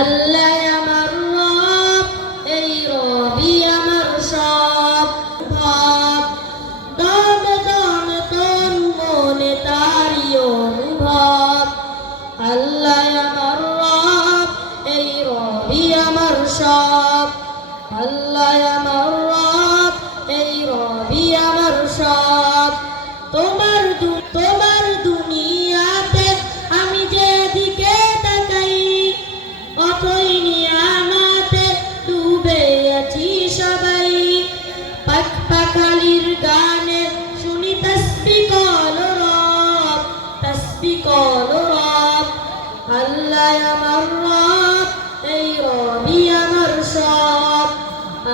আল্লাহ আমার রব, এই রবি আমার সব ভাব, দমে দমে তন মনে তারি অনুভব। আল্লাহ আমার রব, এই রবি আমার সব। আল্লাহ আমার রব, এই রবি আমার সব। তোমার দুনিয়াতে আমি যেদিকে তাকাই, অতই নিয়ামতে ডুবে আছি সবাই। পাক পাখালির গানে শুনি তাসবিহ কল রব, তাসবিহ কল রব। আল্লাহ আমার রব, এই রবি আমার সব।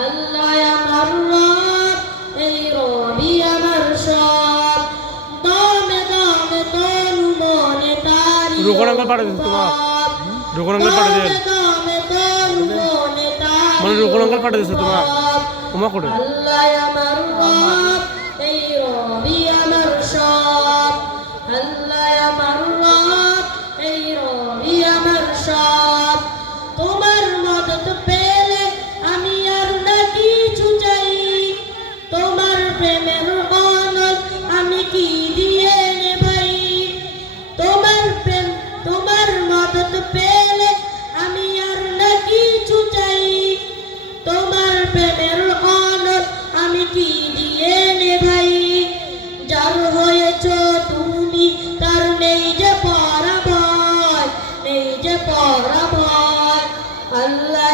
আল্লাহ আমার রব, এই রবি আমার সব। দমে দমে তনু মনে তারি রোকন পাড়ে দিস তোমার রোকন পাড়ে দেন মানে রোকন পাড়ে দিছে তোমার তোমার করে আল্লাহ আমার রব, এই রবি আমার সব। আল্লাহ আমার রব, এই রবি আমার সব। তোমার মদত পেলে আমি আর না কিছু চাই, তোমার প্রেমের অনল আমি কি দিয়ে নেভাই। তোমার প্রেম তোমার মদত পেলে আমি আর না কিছু চাই, তোমার প্রেমের অনল আমি কি দিয়ে নেভাই। যার হয়েছ তুমি তার নেই যে পরাভয়, নেই যে পরাভয়। আল্লাহ